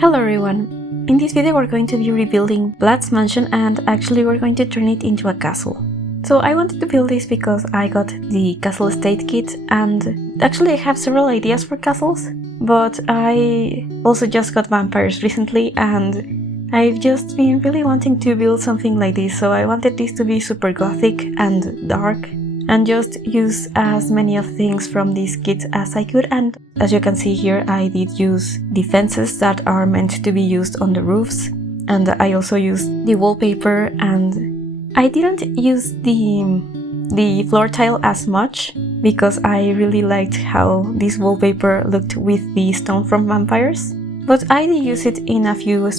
Hello everyone! In this video we're going to be rebuilding Vlad's mansion, and actually we're going to turn it into a castle. So I wanted to build this because I got the castle estate kit, and actually I have several ideas for castles, but I also just got vampires recently and I've just been really wanting to build something like this, so I wanted this to be super gothic and dark and just use as many of things from this kit as I could. And as you can see here, I did use the fences that are meant to be used on the roofs, and I also used the wallpaper, and I didn't use the floor tile as much because I really liked how this wallpaper looked with the stone from vampires, but I did use it in a few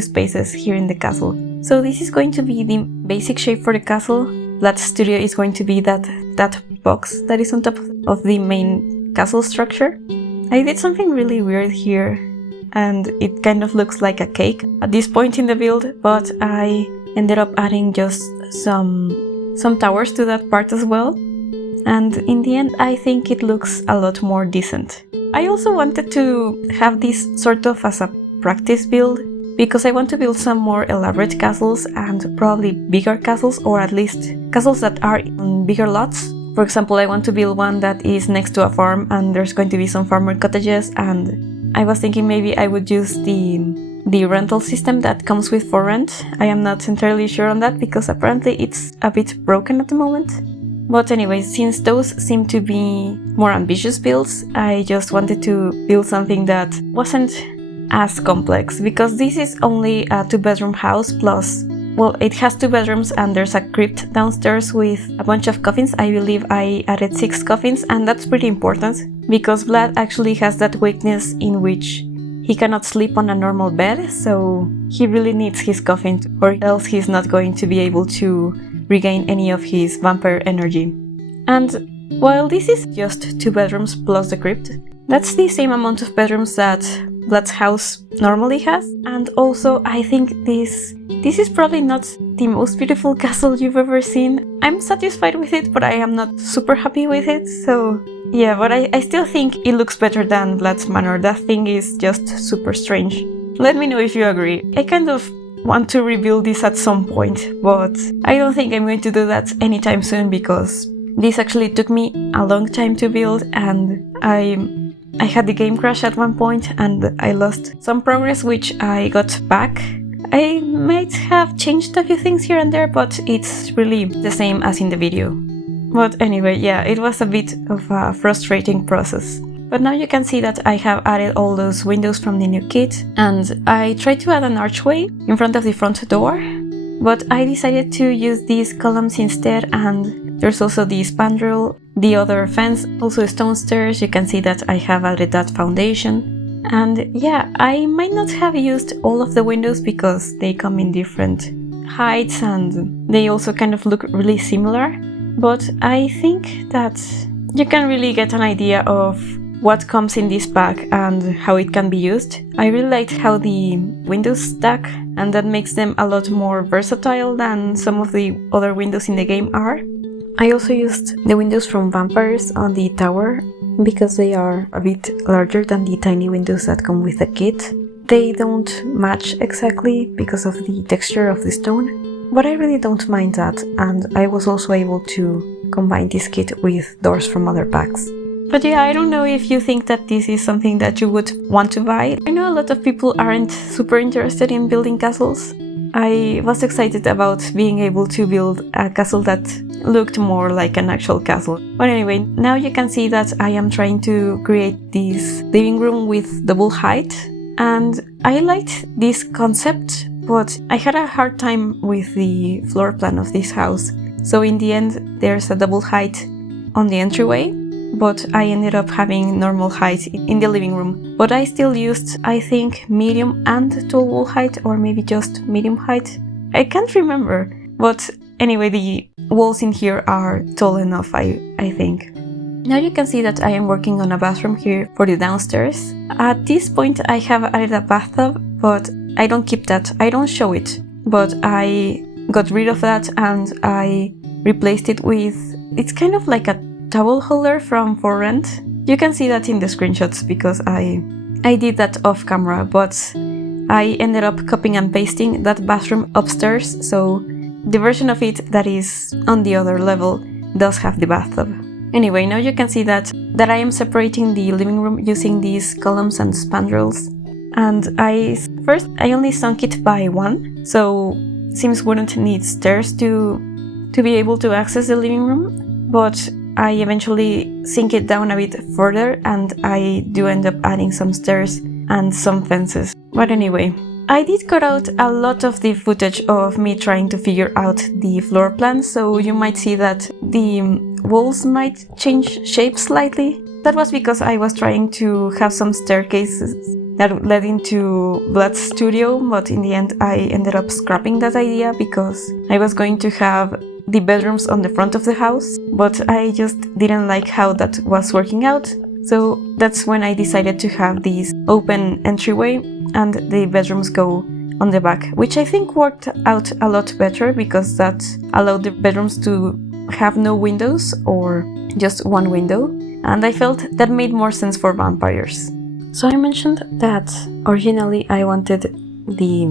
spaces here in the castle. So this is going to be the basic shape for the castle. Vlad's studio is going to be that box that is on top of the main castle structure. I did something really weird here, and it kind of looks like a cake at this point in the build, but I ended up adding just some towers to that part as well, and in the end I think it looks a lot more decent. I also wanted to have this sort of as a practice build, because I want to build some more elaborate castles and probably bigger castles, or at least castles that are on bigger lots. For example, I want to build one that is next to a farm and there's going to be some farmer cottages, and I was thinking maybe I would use the rental system that comes with for rent. I am not entirely sure on that because apparently it's a bit broken at the moment. But anyway, since those seem to be more ambitious builds, I just wanted to build something that wasn't as complex, because this is only a 2-bedroom house plus, well, it has 2 bedrooms and there's a crypt downstairs with a bunch of coffins. I believe I added 6 coffins, and that's pretty important because Vlad actually has that weakness in which he cannot sleep on a normal bed, so he really needs his coffin or else he's not going to be able to regain any of his vampire energy. And while this is just 2 bedrooms plus the crypt, that's the same amount of bedrooms that Vlad's house normally has. And also I think this is probably not the most beautiful castle you've ever seen. I'm satisfied with it, but I am not super happy with it, so yeah, but I still think it looks better than Vlad's manor. That thing is just super strange. Let me know if you agree. I kind of want to rebuild this at some point, but I don't think I'm going to do that anytime soon because this actually took me a long time to build, and I had the game crash at one point and I lost some progress, which I got back. I might have changed a few things here and there, but it's really the same as in the video. But anyway, yeah, it was a bit of a frustrating process. But now you can see that I have added all those windows from the new kit, and I tried to add an archway in front of the front door, but I decided to use these columns instead, and there's also the spandrel, the other fence, also stone stairs. You can see that I have added that foundation. And yeah, I might not have used all of the windows because they come in different heights and they also kind of look really similar. But I think that you can really get an idea of what comes in this pack and how it can be used. I really liked how the windows stack, and that makes them a lot more versatile than some of the other windows in the game are. I also used the windows from vampires on the tower because they are a bit larger than the tiny windows that come with the kit. They don't match exactly because of the texture of the stone, but I really don't mind that, and I was also able to combine this kit with doors from other packs. But yeah, I don't know if you think that this is something that you would want to buy. I know a lot of people aren't super interested in building castles. I was excited about being able to build a castle that looked more like an actual castle. But anyway, now you can see that I am trying to create this living room with double height, and I liked this concept, but I had a hard time with the floor plan of this house. So in the end, there's a double height on the entryway, but I ended up having normal height in the living room. But I still used, I think, medium and tall wall height, or maybe just medium height. I can't remember, but anyway, the walls in here are tall enough, I think. Now you can see that I am working on a bathroom here for the downstairs. At this point I have added a bathtub, but I don't keep that, I don't show it. But I got rid of that and I replaced it with, it's kind of like a towel holder from For Rent. You can see that in the screenshots because I I did that off camera, but I ended up copying and pasting that bathroom upstairs, so the version of it that is on the other level does have the bathtub. Anyway, now you can see that I am separating the living room using these columns and spandrels. And first I only sunk it by 1, so Sims wouldn't need stairs to be able to access the living room, but I eventually sink it down a bit further, and I do end up adding some stairs and some fences. But anyway, I did cut out a lot of the footage of me trying to figure out the floor plan, so you might see that the walls might change shape slightly. That was because I was trying to have some staircases that led into Vlad's studio, but in the end I ended up scrapping that idea because I was going to have the bedrooms on the front of the house, but I just didn't like how that was working out. So that's when I decided to have this open entryway and the bedrooms go on the back, which I think worked out a lot better because that allowed the bedrooms to have no windows or just one window, and I felt that made more sense for vampires. So I mentioned that originally I wanted the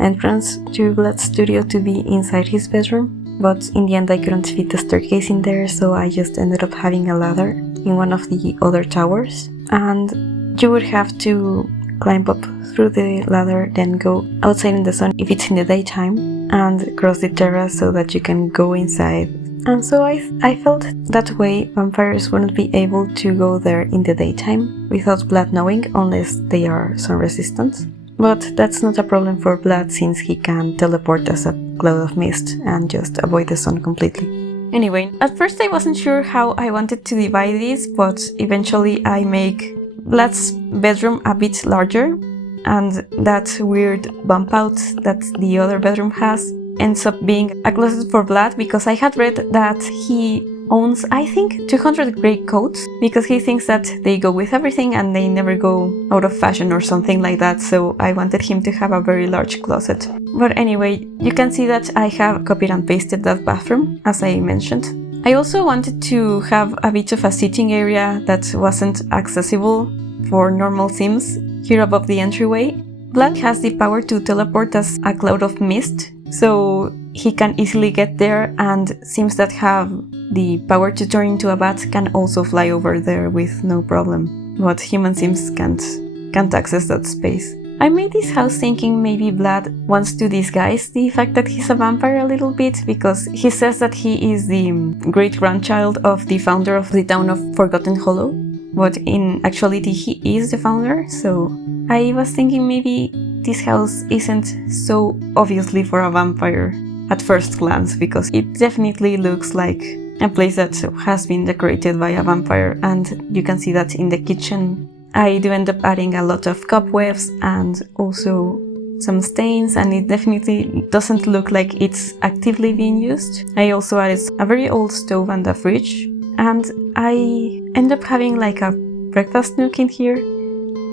entrance to Vlad's studio to be inside his bedroom, but in the end I couldn't fit the staircase in there, so I just ended up having a ladder in one of the other towers, and you would have to climb up through the ladder, then go outside in the sun if it's in the daytime, and cross the terrace so that you can go inside. And so I felt that way vampires wouldn't be able to go there in the daytime without Vlad knowing, unless they are sun resistant. But that's not a problem for Vlad since he can teleport as a cloud of mist and just avoid the sun completely. Anyway, at first I wasn't sure how I wanted to divide this, but eventually I make Vlad's bedroom a bit larger, and that weird bump out that the other bedroom has ends up being a closet for Vlad because I had read that he owns, I think, 200 grey coats because he thinks that they go with everything and they never go out of fashion or something like that, so I wanted him to have a very large closet. But anyway, you can see that I have copied and pasted that bathroom, as I mentioned. I also wanted to have a bit of a sitting area that wasn't accessible for normal Sims here above the entryway. Vlad has the power to teleport as a cloud of mist, so he can easily get there, and Sims that have the power to turn into a bat can also fly over there with no problem. But human Sims can't access that space. I made this house thinking maybe Vlad wants to disguise the fact that he's a vampire a little bit, because he says that he is the great-grandchild of the founder of the town of Forgotten Hollow, but in actuality he is the founder, so I was thinking maybe this house isn't so obviously for a vampire at first glance, because it definitely looks like a place that has been decorated by a vampire, and you can see that in the kitchen. I do end up adding a lot of cobwebs and also some stains, and it definitely doesn't look like it's actively being used. I also added a very old stove and a fridge, and I end up having like a breakfast nook in here,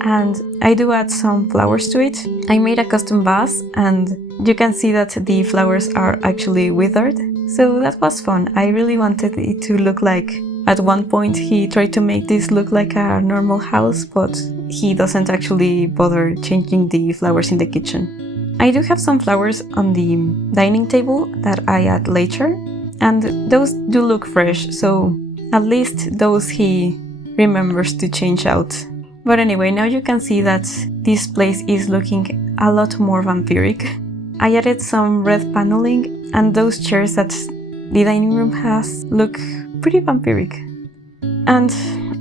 and I do add some flowers to it. I made a custom vase, and you can see that the flowers are actually withered, so that was fun. I really wanted it to look like, at one point he tried to make this look like a normal house, but he doesn't actually bother changing the flowers in the kitchen. I do have some flowers on the dining table that I add later, and those do look fresh, so at least those he remembers to change out. But anyway, now you can see that this place is looking a lot more vampiric. I added some red paneling, and those chairs that the dining room has look pretty vampiric. And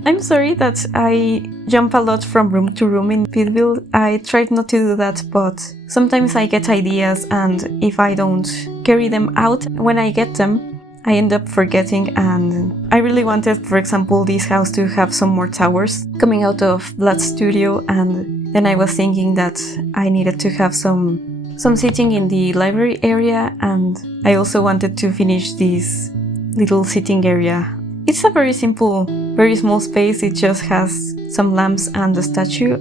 I'm sorry that I jump a lot from room to room in pit build. I tried not to do that, but sometimes I get ideas, and if I don't carry them out when I get them, I end up forgetting. And I really wanted, for example, this house to have some more towers coming out of Vlad's studio, and then I was thinking that I needed to have some sitting in the library area, and I also wanted to finish this little sitting area. It's a very simple, very small space. It just has some lamps and a statue,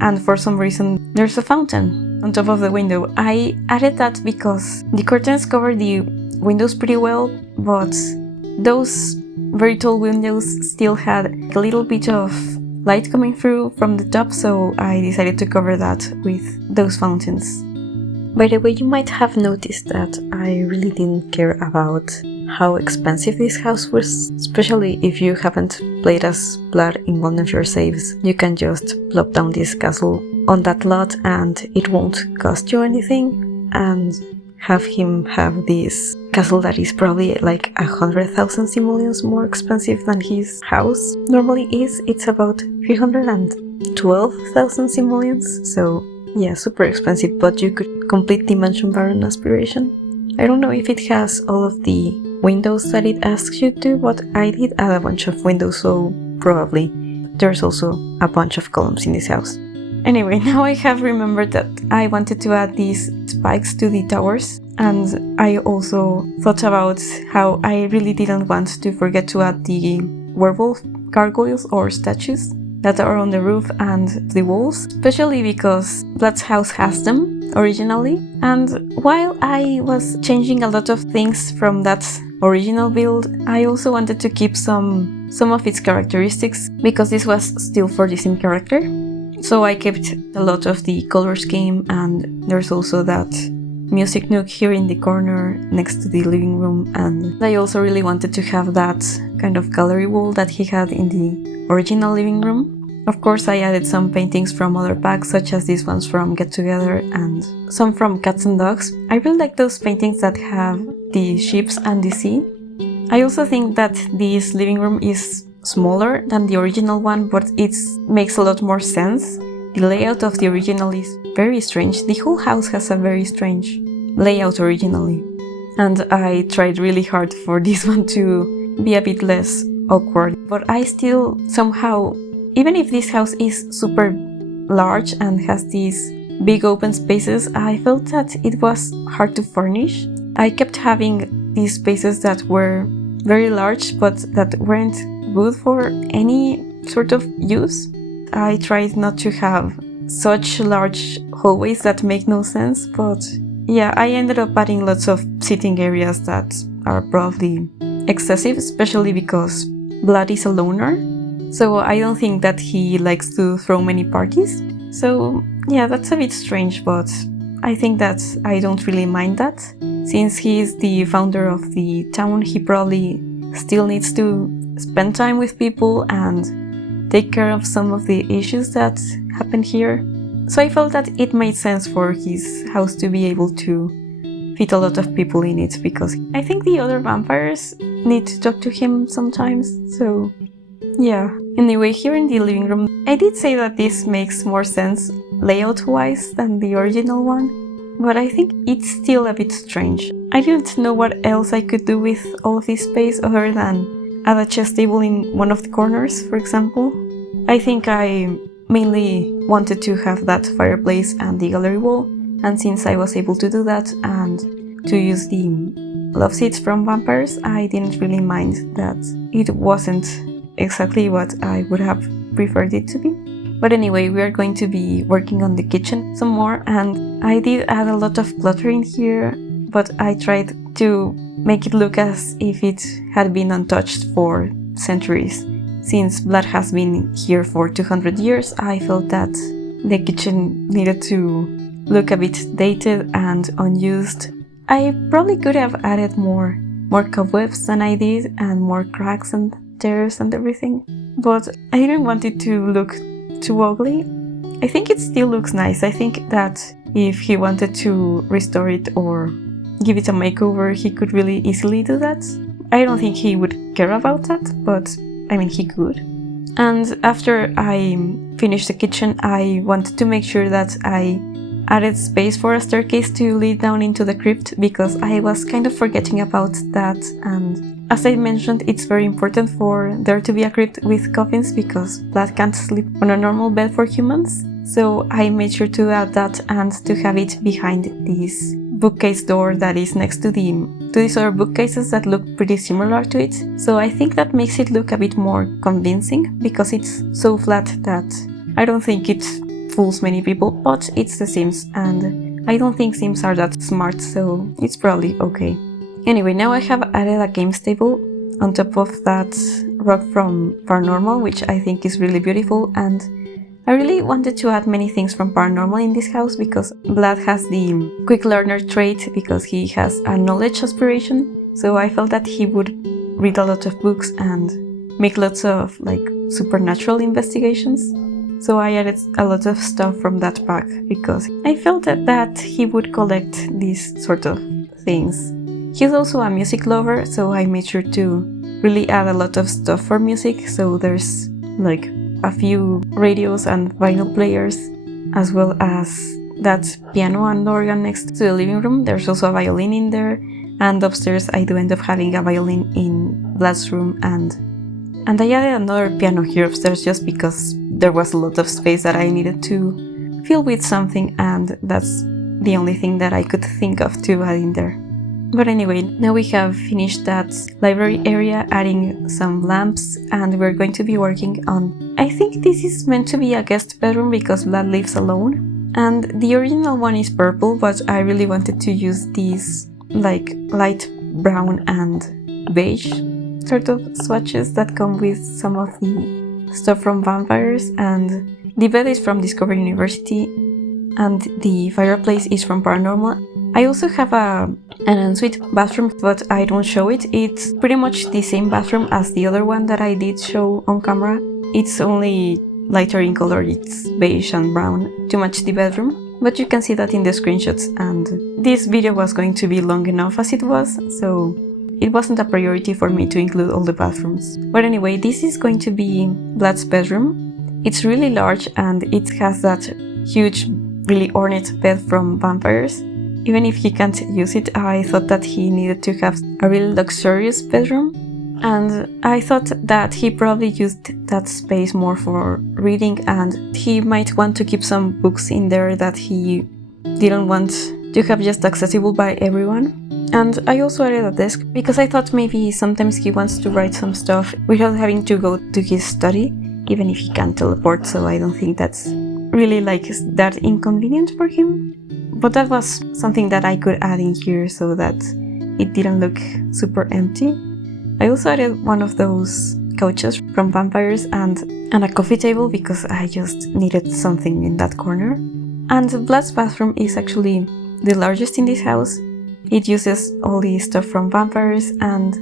and for some reason there's a fountain on top of the window. I added that because the curtains cover the windows pretty well, but those very tall windows still had a little bit of light coming through from the top, so I decided to cover that with those fountains. By the way, you might have noticed that I really didn't care about how expensive this house was, especially if you haven't played as Vlad in one of your saves. You can just plop down this castle on that lot and it won't cost you anything, and have him have this castle that is probably like 100,000 simoleons more expensive than his house normally is. It's about 312,000 simoleons, so yeah, super expensive, but you could complete the Mansion Baron aspiration. I don't know if it has all of the windows that it asks you to, but I did add a bunch of windows, so probably there's also a bunch of columns in this house. Anyway, now I have remembered that I wanted to add these spikes to the towers, and I also thought about how I really didn't want to forget to add the werewolf gargoyles or statues that are on the roof and the walls, especially because Vlad's house has them originally. And while I was changing a lot of things from that original build, I also wanted to keep some of its characteristics, because this was still for the same character. So I kept a lot of the color scheme, and there's also that music nook here in the corner next to the living room, and I also really wanted to have that kind of gallery wall that he had in the original living room. Of course, I added some paintings from other packs, such as these ones from Get Together and some from Cats and Dogs. I really like those paintings that have the ships and the sea. I also think that this living room is smaller than the original one, but it makes a lot more sense. The layout of the original is very strange. The whole house has a very strange layout originally, and I tried really hard for this one to be a bit less awkward. But I still somehow, even if this house is super large and has these big open spaces, I felt that it was hard to furnish. I kept having these spaces that were very large but that weren't good for any sort of use. I tried not to have such large hallways that make no sense, but yeah, I ended up adding lots of sitting areas that are probably excessive, especially because Vlad is a loner, so I don't think that he likes to throw many parties. So yeah, that's a bit strange, but I think that I don't really mind that. Since he is the founder of the town, he probably still needs to spend time with people and take care of some of the issues that happen here. So I felt that it made sense for his house to be able to fit a lot of people in it, because I think the other vampires need to talk to him sometimes, so yeah. Anyway, here in the living room, I did say that this makes more sense layout-wise than the original one, but I think it's still a bit strange. I didn't know what else I could do with all of this space other than add a chess table in one of the corners, for example. I think I mainly wanted to have that fireplace and the gallery wall, and since I was able to do that and to use the love seats from vampires, I didn't really mind that it wasn't exactly what I would have preferred it to be. But anyway, we are going to be working on the kitchen some more, and I did add a lot of clutter in here, but I tried to make it look as if it had been untouched for centuries. Since Vlad has been here for 200 years, I felt that the kitchen needed to look a bit dated and unused. I probably could have added more cobwebs than I did, and more cracks and tears and everything, but I didn't want it to look too ugly. I think it still looks nice. I think that if he wanted to restore it or give it a makeover, he could really easily do that. I don't think he would care about that, but I mean, he could. And after I finished the kitchen, I wanted to make sure that I added space for a staircase to lead down into the crypt, because I was kind of forgetting about that, and as I mentioned, it's very important for there to be a crypt with coffins, because Vlad can't sleep on a normal bed for humans. So I made sure to add that and to have it behind this bookcase door that is next to these other bookcases that look pretty similar to it. So I think that makes it look a bit more convincing, because it's so flat that I don't think it fools many people, but it's The Sims, and I don't think Sims are that smart, so it's probably okay. Anyway, now I have added a games table. on top of that rock from Paranormal, which I think is really beautiful, and I really wanted to add many things from Paranormal in this house because Vlad has the quick learner trait because he has a knowledge aspiration, so I felt that he would read a lot of books and make lots of supernatural investigations. So I added a lot of stuff from that pack because I felt that he would collect these sort of things. He's also a music lover, so I made sure to really add a lot of stuff for music. So there's a few radios and vinyl players, as well as that piano and organ next to the living room. There's also a violin in there, and upstairs I do end up having a violin in Vlad's room, and I added another piano here upstairs just because there was a lot of space that I needed to fill with something, and that's the only thing that I could think of to add in there. But anyway, now we have finished that library area, adding some lamps, and we're going to be working on... I think this is meant to be a guest bedroom because Vlad lives alone. And the original one is purple, but I really wanted to use these light brown and beige sort of swatches that come with some of the stuff from vampires. And the bed is from Discover University, and the fireplace is from Paranormal. I also have an ensuite bathroom, but I don't show it. It's pretty much the same bathroom as the other one that I did show on camera. It's only lighter in color, it's beige and brown to match the bedroom, but you can see that in the screenshots, and this video was going to be long enough as it was, so it wasn't a priority for me to include all the bathrooms. But anyway, this is going to be Vlad's bedroom. It's really large and it has that huge, really ornate bed from vampires. Even if he can't use it, I thought that he needed to have a really luxurious bedroom. And I thought that he probably used that space more for reading, and he might want to keep some books in there that he didn't want to have just accessible by everyone. And I also added a desk because I thought maybe sometimes he wants to write some stuff without having to go to his study, even if he can't teleport, so I don't think that's really that inconvenient for him. But that was something that I could add in here so that it didn't look super empty. I also added one of those couches from vampires and a coffee table because I just needed something in that corner. And Vlad's bathroom is actually the largest in this house. It uses all the stuff from vampires, and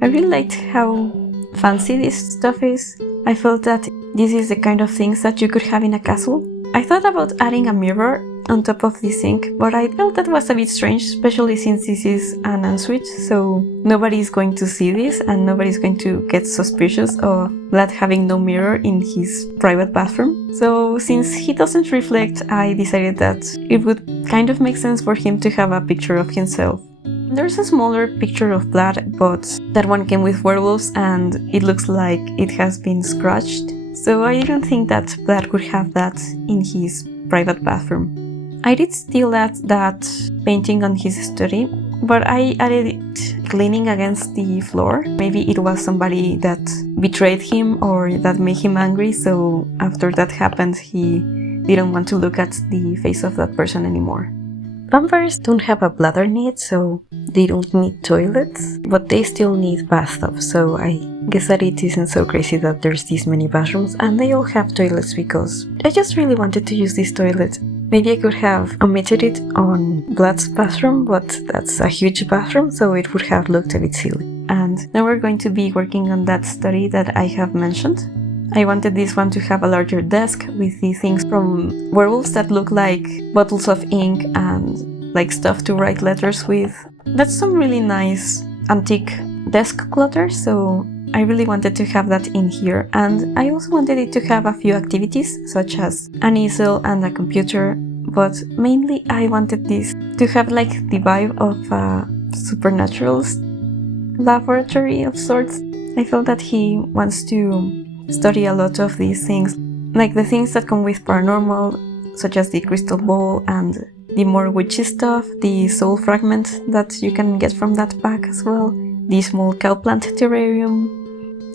I really liked how fancy this stuff is. I felt that this is the kind of things that you could have in a castle. I thought about adding a mirror on top of the sink, but I felt that was a bit strange, especially since this is an ensuite, so nobody is going to see this and nobody's going to get suspicious of Vlad having no mirror in his private bathroom. So since he doesn't reflect, I decided that it would kind of make sense for him to have a picture of himself. There's a smaller picture of Vlad, but that one came with werewolves and it looks like it has been scratched, so I didn't think that Vlad would have that in his private bathroom. I did still add that painting on his study, but I added it leaning against the floor. Maybe it was somebody that betrayed him or that made him angry, so after that happened, he didn't want to look at the face of that person anymore. Vampires don't have a bladder need, so they don't need toilets, but they still need bathtubs, so I guess that it isn't so crazy that there's these many bathrooms, and they all have toilets because I just really wanted to use this toilet. Maybe I could have omitted it on Vlad's bathroom, but that's a huge bathroom, so it would have looked a bit silly. And now we're going to be working on that study that I have mentioned. I wanted this one to have a larger desk with the things from werewolves that look like bottles of ink and like stuff to write letters with. That's some really nice antique desk clutter, so I really wanted to have that in here, and I also wanted it to have a few activities such as an easel and a computer, but mainly I wanted this to have the vibe of a supernatural laboratory of sorts. I felt that he wants to study a lot of these things, like the things that come with paranormal, such as the crystal ball and the more witchy stuff, the soul fragment that you can get from that pack as well, the small cowplant terrarium,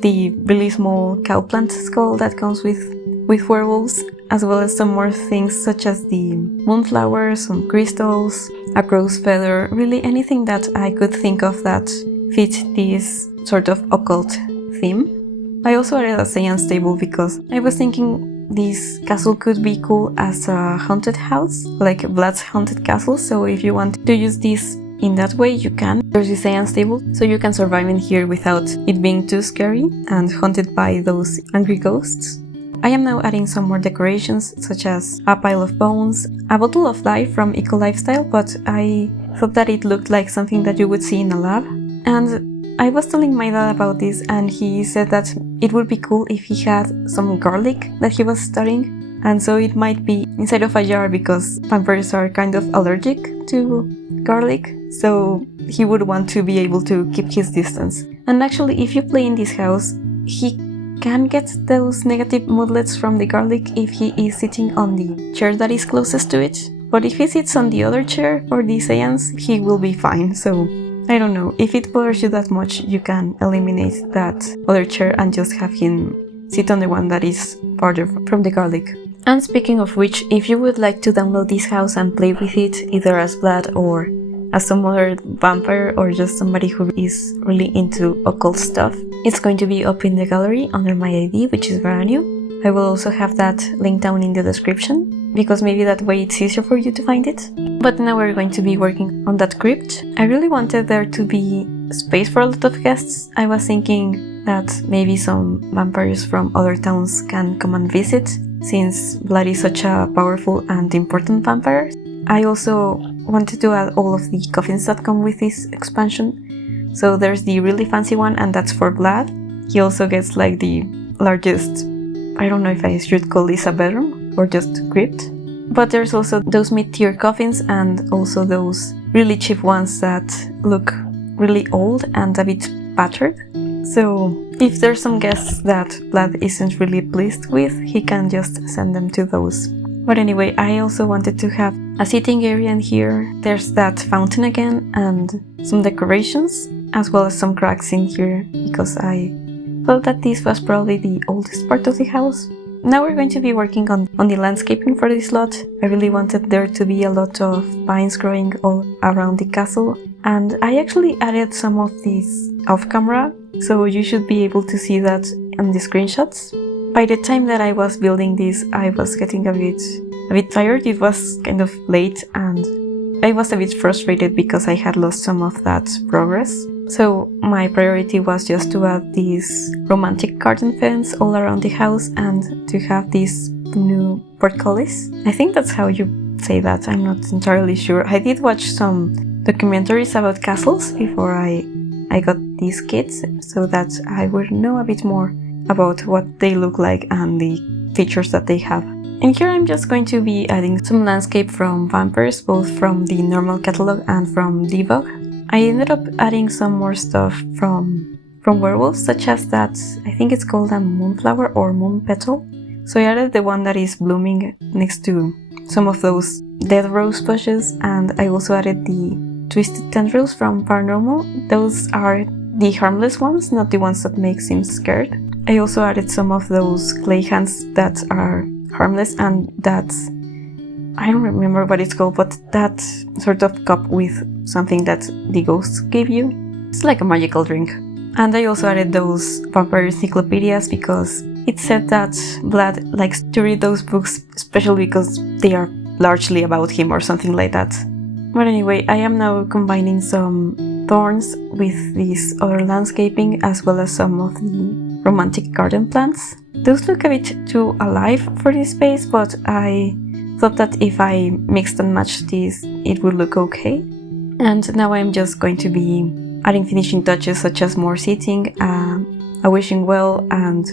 the really small cowplant skull that comes with werewolves, as well as some more things such as the moonflower, some crystals, a crow's feather, really anything that I could think of that fit this sort of occult theme. I also added a seance table because I was thinking this castle could be cool as a haunted house, like Vlad's haunted castle, so if you want to use this in that way, you can. There's a seance table, so you can survive in here without it being too scary and haunted by those angry ghosts. I am now adding some more decorations, such as a pile of bones, a bottle of dye from Eco Lifestyle, but I thought that it looked like something that you would see in a lab. And I was telling my dad about this, and he said that it would be cool if he had some garlic that he was studying, and so it might be inside of a jar because vampires are kind of allergic to garlic, so he would want to be able to keep his distance. And actually, if you play in this house, he can get those negative moodlets from the garlic if he is sitting on the chair that is closest to it. But if he sits on the other chair for the seance, he will be fine, so I don't know. If it bothers you that much, you can eliminate that other chair and just have him sit on the one that is farther from the garlic. And speaking of which, if you would like to download this house and play with it, either as Vlad or as some other vampire or just somebody who is really into occult stuff, it's going to be up in the gallery under my ID, which is Veranio. I will also have that link down in the description, because maybe that way it's easier for you to find it. But now we're going to be working on that crypt. I really wanted there to be space for a lot of guests. I was thinking that maybe some vampires from other towns can come and visit, since Vlad is such a powerful and important vampire. I also wanted to add all of the coffins that come with this expansion. So there's the really fancy one, and that's for Vlad. He also gets like the largest, I don't know if I should call this a bedroom or just crypt. But there's also those mid-tier coffins and also those really cheap ones that look really old and a bit battered. So if there's some guests that Vlad isn't really pleased with, he can just send them to those. But anyway, I also wanted to have a sitting area in here. There's that fountain again and some decorations, as well as some cracks in here, because I thought that this was probably the oldest part of the house. Now we're going to be working on the landscaping for this lot. I really wanted there to be a lot of vines growing all around the castle, and I actually added some of these off camera, so you should be able to see that in the screenshots. By the time that I was building this, I was getting a bit tired. It was kind of late and I was a bit frustrated because I had lost some of that progress. So my priority was just to add this romantic garden fence all around the house and to have these new portcullis. I think that's how you say that, I'm not entirely sure. I did watch some documentaries about castles before I got these kits, so that I would know a bit more about what they look like and the features that they have. And here I'm just going to be adding some landscape from vampires, both from the normal catalog and from debug. I ended up adding some more stuff from werewolves, such as that, I think it's called a moonflower or moon petal. So I added the one that is blooming next to some of those dead rose bushes, and I also added the twisted tendrils from Paranormal. Those are the harmless ones, not the ones that make him scared. I also added some of those clay hands that are harmless, and that, I don't remember what it's called, but that sort of cup with something that the ghosts gave you. It's like a magical drink. And I also added those vampire encyclopedias because it said that Vlad likes to read those books, especially because they are largely about him or something like that. But anyway, I am now combining some thorns with this other landscaping, as well as some of the romantic garden plants. Those look a bit too alive for this space, but I thought that if I mixed and matched these, it would look okay. And now I'm just going to be adding finishing touches, such as more seating, a wishing well, and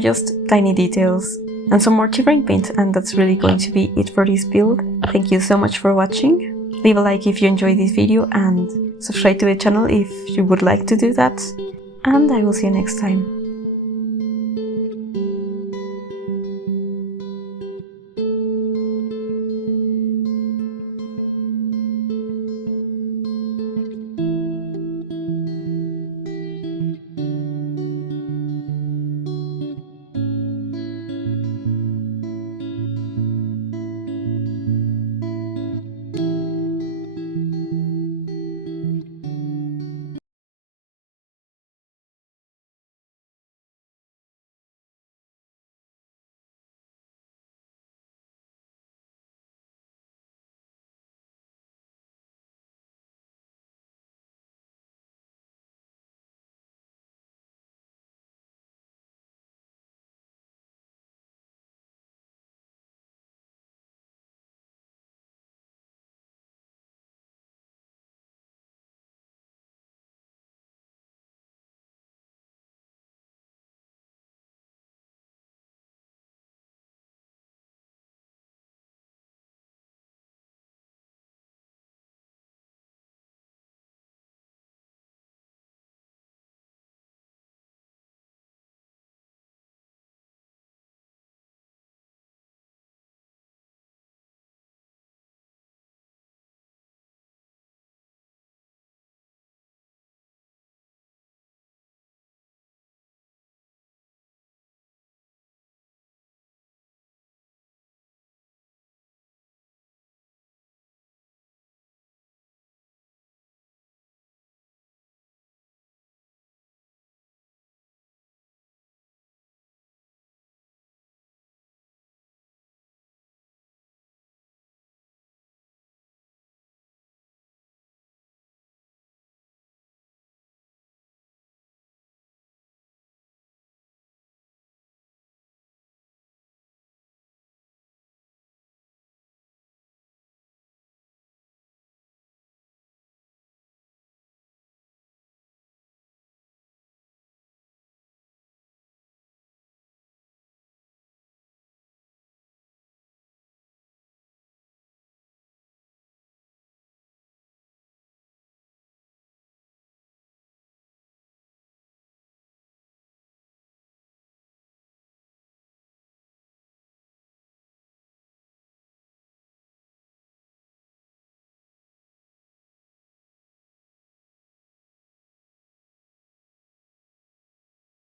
just tiny details, and some more chipping paint, and that's really going to be it for this build. Thank you so much for watching. Leave a like if you enjoyed this video and subscribe to the channel if you would like to do that, and I will see you next time.